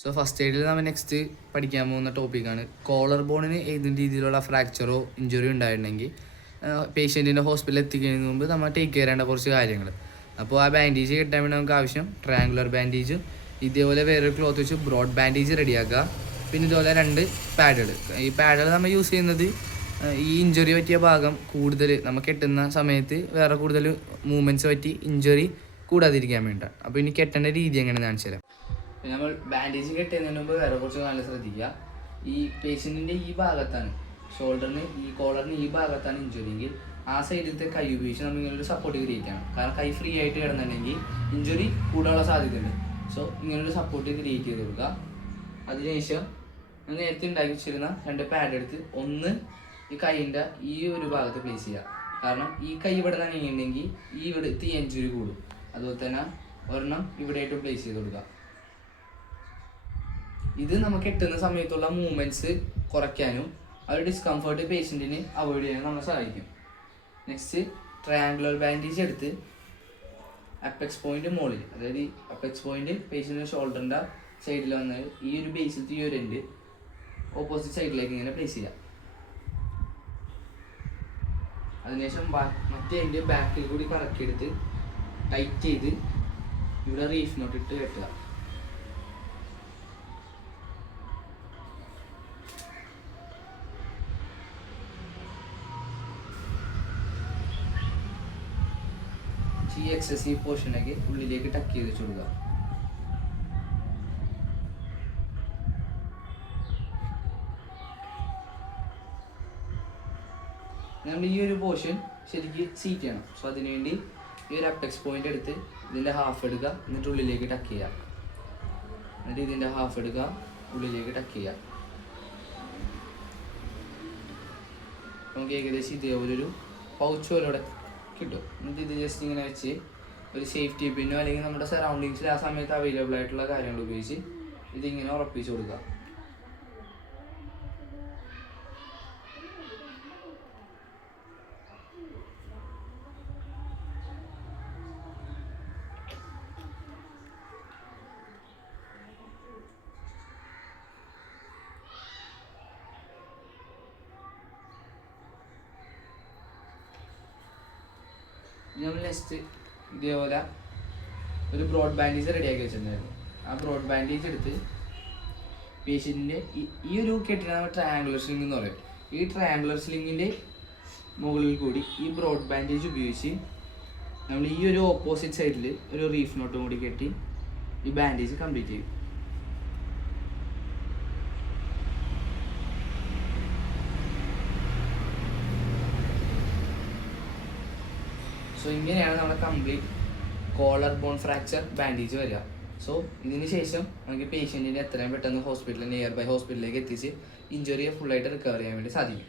So first എയ്ഡിൽ നമ്മൾ next പഠിക്കാൻ പോകുന്ന ടോപ്പിക്കാണ് കോളർ ബോണിന് ഏതെങ്കിലും രീതിയിലുള്ള ഫ്രാക്ചറോ ഇഞ്ചുറിയോ ഉണ്ടായിട്ടുണ്ടെങ്കിൽ പേഷ്യൻറ്റിൻ്റെ ഹോസ്പിറ്റലിൽ എത്തിക്കുന്നതിന് മുമ്പ് നമ്മൾ ടേക്ക് ചെയ്യേണ്ട കുറച്ച് കാര്യങ്ങൾ. അപ്പോൾ ആ ബാൻഡേജ് കിട്ടാൻ വേണ്ടി നമുക്ക് ആവശ്യം ട്രയാങ്കുലർ ബാൻഡേജും ഇതേപോലെ വേറൊരു ക്ലോത്ത് വെച്ച് ബ്രോഡ് ബാൻഡേജ് റെഡിയാക്കുക. പിന്നെ ഇതുപോലെ 2 പാഡുകൾ. ഈ പാഡുകൾ നമ്മൾ യൂസ് ചെയ്യുന്നത് ഈ ഇഞ്ചുറി പറ്റിയ ഭാഗം കൂടുതൽ നമ്മൾ കെട്ടുന്ന സമയത്ത് വേറെ കൂടുതൽ മൂവ്മെൻറ്റ്സ് പറ്റി ഇഞ്ചുറി കൂടാതിരിക്കാൻ വേണ്ടിയിട്ടാണ്. അപ്പോൾ ഇനി കെട്ടേണ്ട രീതി എങ്ങനെയാണെന്ന് കാണിച്ചു തരാം. നമ്മൾ ബാൻഡേജ് കെട്ടുന്നതിന് മുമ്പ് വേറെ കുറച്ച് നല്ല ശ്രദ്ധിക്കുക. ഈ പേഷ്യൻറ്റിൻ്റെ ഈ ഭാഗത്താണ്, ഷോൾഡറിന് ഈ കോളറിന് ഈ ഭാഗത്താണ് ഇഞ്ചുറി എങ്കിൽ ആ സൈഡിലത്തെ കൈ ഉപയോഗിച്ച് നമ്മൾ ഇങ്ങനൊരു സപ്പോർട്ട് ക്രിയേറ്റ് ചെയ്യണം. കാരണം കൈ ഫ്രീ ആയിട്ട് കിടന്നിട്ടുണ്ടെങ്കിൽ ഇഞ്ചുറി കൂടാനുള്ള സാധ്യതയുണ്ട്. സോ ഇങ്ങനൊരു സപ്പോർട്ട് ക്രിയേറ്റ് ചെയ്ത് കൊടുക്കുക. അതിനുശേഷം ഞാൻ നേരത്തെ ഉണ്ടാക്കി വെച്ചിരുന്ന 2 പാഡ് എടുത്ത് ഒന്ന് ഈ കൈയിൻ്റെ ഈ ഒരു ഭാഗത്ത് പ്ലേസ് ചെയ്യുക. കാരണം ഈ കൈ ഇവിടെ നിന്ന് നീങ്ങുന്നുണ്ടെങ്കിൽ ഈ ഇവിടുത്തെ ഇഞ്ചുറി കൂടും. അതുപോലെ തന്നെ ഒരെണ്ണം ഇവിടെയായിട്ട് പ്ലേസ് ചെയ്ത് കൊടുക്കുക. ഇത് നമുക്ക് കെട്ടുന്ന സമയത്തുള്ള മൂവ്മെൻറ്റ്സ് കുറയ്ക്കാനും ആ ഒരു ഡിസ്കംഫർട്ട് പേഷ്യൻറ്റിന് അവോയ്ഡ് ചെയ്യാനും നമ്മളെ സഹായിക്കും. നെക്സ്റ്റ് ട്രയാങ്കുലർ ബാൻഡേജ് എടുത്ത് അപ്പെക്സ് പോയിന്റ് മുകളിൽ, അതായത് ഈ അപ്പെക്സ് പോയിന്റ് പേഷ്യൻ്റെ ഷോൾഡറിൻ്റെ സൈഡിൽ വന്ന് ഈ ഒരു ബേസിലത്തെ ഈ ഒരു എൻഡ് ഓപ്പോസിറ്റ് സൈഡിലേക്ക് ഇങ്ങനെ പ്ലേസ് ചെയ്യുക. അതിനുശേഷം മറ്റേ എൻഡ് ബാക്കിൽ കൂടി കറക്കിയെടുത്ത് ടൈറ്റ് ചെയ്ത് ഇവിടെ റീഫ് നോട്ട് ഇട്ട് കെട്ടുക. ഈ എക്സസീവ് പോർഷനൊക്കെ ഉള്ളിലേക്ക് ടക്ക് ചെയ്ത് വെച്ച് കൊടുക്കുക. നമ്മൾ ഈ ഒരു പോർഷൻ ശരിക്കും സീറ്റ് ചെയ്യണം. സോ അതിനുവേണ്ടി ഈ ഒരു അപ്പെക്സ് പോയിന്റ് എടുത്ത് ഇതിൻ്റെ ഹാഫ് എടുക്കുക, എന്നിട്ട് ഉള്ളിലേക്ക് ടക്ക് ചെയ്യുക. എന്നിട്ട് ഇതിൻ്റെ ഹാഫ് എടുക്കുക, ഉള്ളിലേക്ക് ടക്ക് ചെയ്യുക. നമുക്ക് ഏകദേശം ഇതേപോലൊരു പൗച്ച് പോലെ കിട്ടും. എന്നിട്ട് ഇത് ജസ്റ്റ് ഇങ്ങനെ വെച്ച് ഒരു സേഫ്റ്റി പിന്നോ അല്ലെങ്കിൽ നമ്മുടെ സറൗണ്ടിങ്സിൽ ആ സമയത്ത് അവൈലബിൾ ആയിട്ടുള്ള കാര്യങ്ങൾ ഉപയോഗിച്ച് ഇതിങ്ങനെ ഉറപ്പിച്ച് കൊടുക്കുക. നമ്മൾ നെക്സ്റ്റ് ഇതേപോലെ ഒരു ബ്രോഡ് ബാൻഡേജ് റെഡിയാക്കി വെച്ചിട്ടുണ്ടായിരുന്നു. ആ ബ്രോഡ് ബാൻഡേജ് എടുത്ത് പേഷ്യൻറ്റിൻ്റെ ഈ ഒരു കെട്ടിനെ നമ്മൾ ട്രയാങ്കുലർ സ്ലിംഗ് എന്ന് പറയും. ഈ ട്രയാങ്കുലർ സ്ലിങ്ങിൻ്റെ മുകളിൽ കൂടി ഈ ബ്രോഡ് ബാൻഡേജ് ഉപയോഗിച്ച് നമ്മൾ ഈ ഒരു ഓപ്പോസിറ്റ് സൈഡിൽ ഒരു റീഫ് നോട്ടും കൂടി കെട്ടി ഈ ബാൻഡേജ് കംപ്ലീറ്റ് ചെയ്യും. സോ ഇങ്ങനെയാണ് നമ്മുടെ complete collar bone fracture bandage വരിക. സോ ഇതിന് ശേഷം നമുക്ക് പേഷ്യൻറ്റിനെ എത്രയും പെട്ടെന്ന് നിയർ ബൈ ഹോസ്പിറ്റലിലേക്ക് എത്തിച്ച് ഇഞ്ചുറിയെ ഫുള്ളായിട്ട് റിക്കവർ ചെയ്യാൻ വേണ്ടി സാധിക്കും.